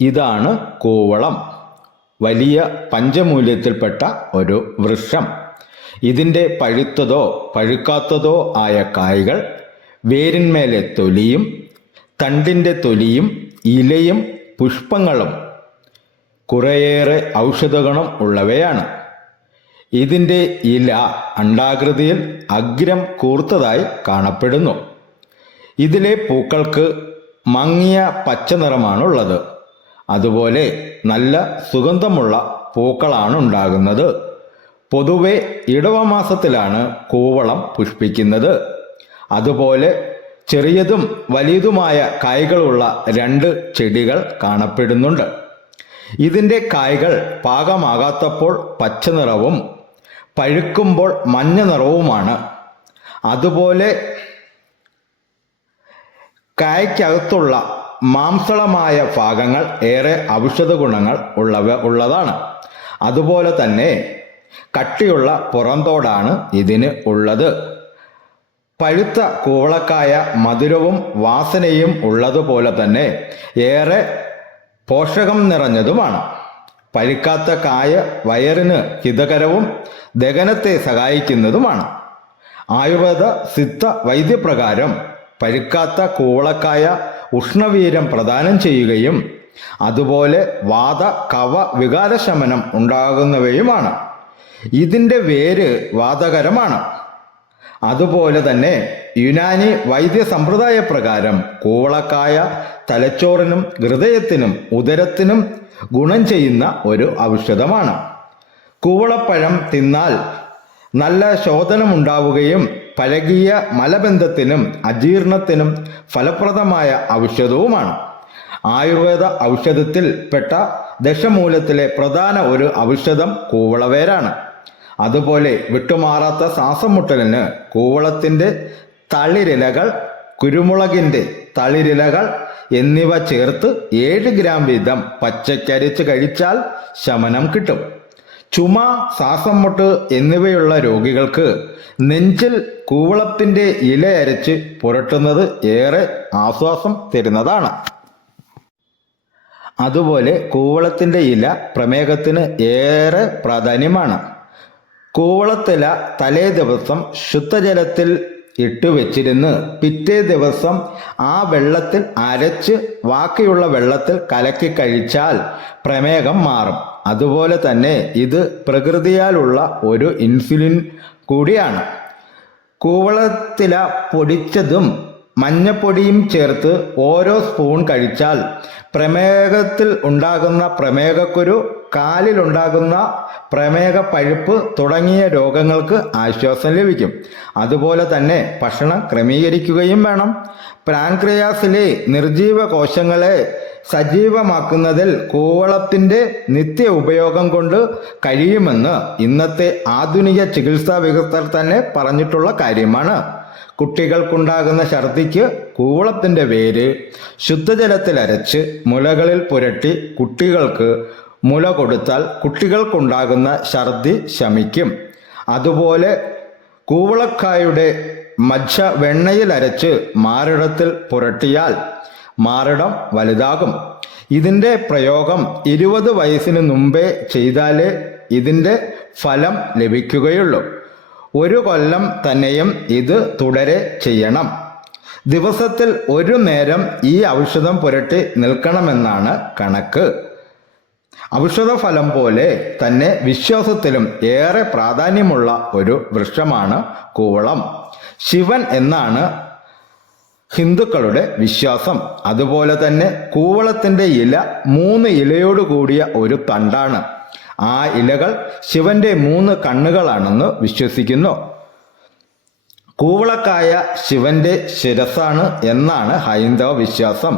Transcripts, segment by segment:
ഇതാണ് കൂവളം. വലിയ പഞ്ചമൂല്യത്തിൽപ്പെട്ട ഒരു വൃക്ഷം. ഇതിന്റെ പഴുത്തതോ പഴുക്കാത്തതോ ആയ കായ്കൾ വേരിന്മേലെ തൊലിയും തണ്ടിന്റെ തൊലിയും ഇലയും പുഷ്പങ്ങളും കുറേയേറെ ഔഷധഗുണം ഉള്ളവയാണ്. ഇതിന്റെ ഇല അണ്ടാകൃതിയിൽ അഗ്രം കൂർത്തതായി കാണപ്പെടുന്നു. ഇതിലെ പൂക്കൾക്ക് മങ്ങിയ പച്ച നിറമാണുള്ളത് അതുപോലെ നല്ല സുഗന്ധമുള്ള പൂക്കളാണ് ഉണ്ടാകുന്നത്. പൊതുവെ ഇടവമാസത്തിലാണ് കൂവളം പുഷ്പിക്കുന്നത്. അതുപോലെ ചെറിയതും വലിയതുമായ കായ്കളുള്ള രണ്ട് ചെടികൾ കാണപ്പെടുന്നുണ്ട്. ഇതിന്റെ കായ്കൾ പാകമാകാത്തപ്പോൾ പച്ച നിറവും പഴുക്കുമ്പോൾ മഞ്ഞ നിറവുമാണ്. അതുപോലെ കായ്ക്കകത്തുള്ള മാംസളമായ ഭാഗങ്ങൾ ഏറെ ഔഷധ ഗുണങ്ങൾ ഉള്ളവ ഉള്ളതാണ്. അതുപോലെ തന്നെ കട്ടിയുള്ള പുറന്തോടാണ് ഇതിന് ഉള്ളത്. പഴുത്ത കൂവളക്കായ മധുരവും വാസനയും ഉള്ളതുപോലെ തന്നെ ഏറെ പോഷകം നിറഞ്ഞതുമാണ്. പഴുക്കാത്ത കായ വയറിന് ഹിതകരവും ദഹനത്തെ സഹായിക്കുന്നതുമാണ്. ആയുർവേദ സിദ്ധ വൈദ്യപ്രകാരം പഴുക്കാത്ത കൂവളക്കായ ഉഷ്ണവീര്യം പ്രദാനം ചെയ്യുകയും അതുപോലെ വാത കവ വികാരശമനം ഉണ്ടാകുന്നവയുമാണ്. ഇതിന്റെ വേര് വാതകരമാണ് അതുപോലെ തന്നെ യുനാനി വൈദ്യ സമ്പ്രദായ പ്രകാരം കൂവളക്കായ തലച്ചോറിനും ഹൃദയത്തിനും ഉദരത്തിനും ഗുണം ചെയ്യുന്ന ഒരു ഔഷധമാണ്. കൂവളപ്പഴം തിന്നാൽ നല്ല ശോധനമുണ്ടാവുകയും പഴകിയ മലബന്ധത്തിനും അജീർണത്തിനും ഫലപ്രദമായ ഔഷധവുമാണ്. ആയുർവേദ ഔഷധത്തിൽ പെട്ട ദശമൂലത്തിലെ പ്രധാന ഒരു ഔഷധം കൂവളവേരാണ്. അതുപോലെ വിട്ടുമാറാത്ത ശ്വാസം മുട്ടലിന് കൂവളത്തിന്റെ തളിരിലകൾ കുരുമുളകിന്റെ തളിരിലകൾ എന്നിവ ചേർത്ത് ഏഴ് ഗ്രാം വീതം പച്ചക്കരിച്ച് കഴിച്ചാൽ ശമനം കിട്ടും. ചുമ ശ്വാസം മുട്ട് എന്നിവയുള്ള രോഗികൾക്ക് നെഞ്ചിൽ കൂവളത്തിന്റെ ഇല അരച്ച് പുരട്ടുന്നത് ഏറെ ആശ്വാസം തരുന്നതാണ്. അതുപോലെ കൂവളത്തിന്റെ ഇല പ്രമേഹത്തിന് ഏറെ പ്രാധാന്യമാണ്. കൂവളത്തില തലേ ദിവസം ശുദ്ധജലത്തിൽ ഇട്ട് വെച്ചിരുന്ന് പിറ്റേ ദിവസം ആ വെള്ളത്തിൽ അരച്ച് ബാക്കിയുള്ള വെള്ളത്തിൽ കലക്കി കഴിച്ചാൽ പ്രമേഹം മാറും. അതുപോലെ തന്നെ ഇത് പ്രകൃതിയാലുള്ള ഒരു ഇൻസുലിൻ കൂടിയാണ്. കൂവളത്തില പൊടിച്ചതും മഞ്ഞപ്പൊടിയും ചേർത്ത് ഓരോ സ്പൂൺ കഴിച്ചാൽ പ്രമേഹത്തിൽ ഉണ്ടാകുന്ന പ്രമേഹക്കുരു കാലിലുണ്ടാകുന്ന പ്രമേഹ പഴുപ്പ് തുടങ്ങിയ രോഗങ്ങൾക്ക് ആശ്വാസം ലഭിക്കും. അതുപോലെ തന്നെ ഭക്ഷണം ക്രമീകരിക്കുകയും വേണം. പ്രാൻക്രിയാസിലെ നിർജീവ കോശങ്ങളെ സജീവമാക്കുന്നതിൽ കൂവളത്തിന്റെ നിത്യ ഉപയോഗം കൊണ്ട് കഴിയുമെന്ന് ഇന്നത്തെ ആധുനിക ചികിത്സാ വിദഗ്ധർ തന്നെ പറഞ്ഞിട്ടുള്ള കാര്യമാണ്. കുട്ടികൾക്കുണ്ടാകുന്ന ഛർദിക്ക് കൂവളത്തിന്റെ വേര് ശുദ്ധജലത്തിൽ അരച്ച് മുലകളിൽ പുരട്ടി കുട്ടികൾക്ക് മുല കൊടുത്താൽ കുട്ടികൾക്കുണ്ടാകുന്ന ഛർദി ശമിക്കും. അതുപോലെ കൂവളക്കായുടെ മജ്ജ വെണ്ണയിൽ അരച്ച് മാറിടത്തിൽ പുരട്ടിയാൽ മാറിടം വലുതാകും. ഇതിന്റെ പ്രയോഗം ഇരുപത് വയസ്സിന് മുമ്പേ ചെയ്താൽ ഇതിന്റെ ഫലം ലഭിക്കുകയുള്ളൂ. ഒരു കൊല്ലം തന്നെയും ഇത് തുടരെ ചെയ്യണം. ദിവസത്തിൽ ഒരു നേരം ഈ ഔഷധം പുരട്ടി നിൽക്കണമെന്നാണ് കണക്ക്. ഔഷധഫലം പോലെ തന്നെ വിശ്വാസത്തിലും ഏറെ പ്രാധാന്യമുള്ള ഒരു വൃക്ഷമാണ് കൂവളം. ശിവൻ എന്നാണ് ഹിന്ദുക്കളുടെ വിശ്വാസം. അതുപോലെ തന്നെ കൂവളത്തിന്റെ ഇല മൂന്ന് ഇലയോട് കൂടിയ ഒരു തണ്ടാണ്. ആ ഇലകൾ ശിവന്റെ മൂന്ന് കണ്ണുകളാണെന്ന് വിശ്വസിക്കുന്നു. കൂവളക്കായ ശിവന്റെ ശിരസാണ് എന്നാണ് ഹൈന്ദവ വിശ്വാസം.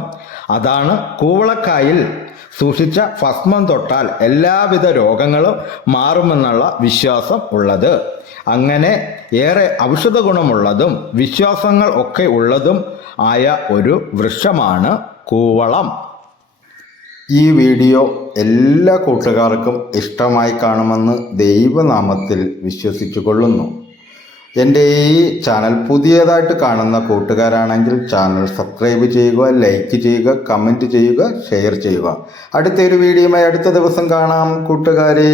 അതാണ് കൂവളക്കായിൽ സൂക്ഷിച്ച ഭസ്മം തൊട്ടാൽ എല്ലാവിധ രോഗങ്ങളും മാറുമെന്നുള്ള വിശ്വാസം ഉള്ളത്. അങ്ങനെ ഏറെ ഔഷധ ഗുണമുള്ളതും വിശ്വാസങ്ങൾ ഒക്കെ ഉള്ളതും ആയ ഒരു വൃക്ഷമാണ് കൂവളം. ഈ വീഡിയോ എല്ലാ കൂട്ടുകാർക്കും ഇഷ്ടമായി കാണുമെന്ന് ദൈവനാമത്തിൽ വിശ്വസിച്ചു കൊള്ളുന്നു എന്റെ ഈ ചാനൽ പുതിയതായിട്ട് കാണുന്ന കൂട്ടുകാരാണെങ്കിൽ ചാനൽ സബ്സ്ക്രൈബ് ചെയ്യുക ലൈക്ക് ചെയ്യുക കമന്റ് ചെയ്യുക ഷെയർ ചെയ്യുക. അടുത്തൊരു വീഡിയോയുമായി അടുത്ത ദിവസം കാണാം കൂട്ടുകാരെ.